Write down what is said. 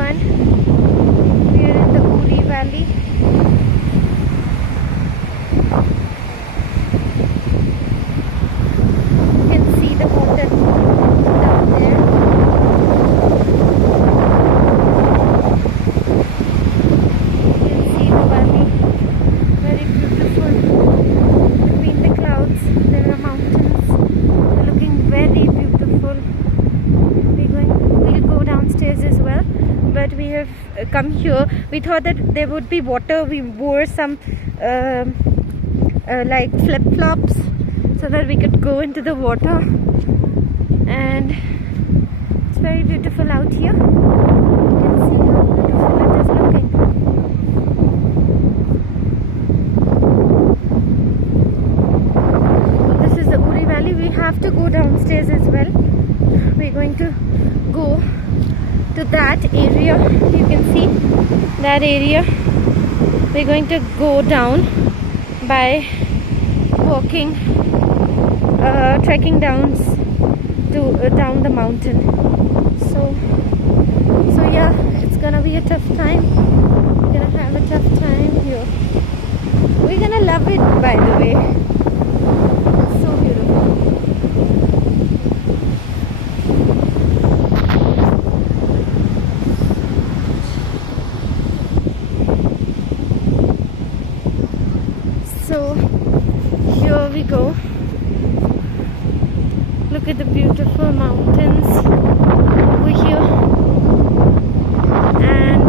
everyone. We are in the Uri Valley. You can see the water down there. You can see the valley, very beautiful. Between the clouds there are mountains looking very beautiful. We'll go downstairs as well, but we have come here. We thought that there would be water. We wore some like flip-flops so that we could go into the water, and it's very beautiful out here. You can see how beautiful it is looking. This is the Uri Valley. We have to go downstairs as well. We're going to go to that area. You can see that area. We're going to go down by walking, trekking down the mountain. So yeah, it's gonna be a tough time. We're gonna have a tough time here. We're gonna love it, by the way. It's so beautiful. So here we go. Look at the beautiful mountains over here, and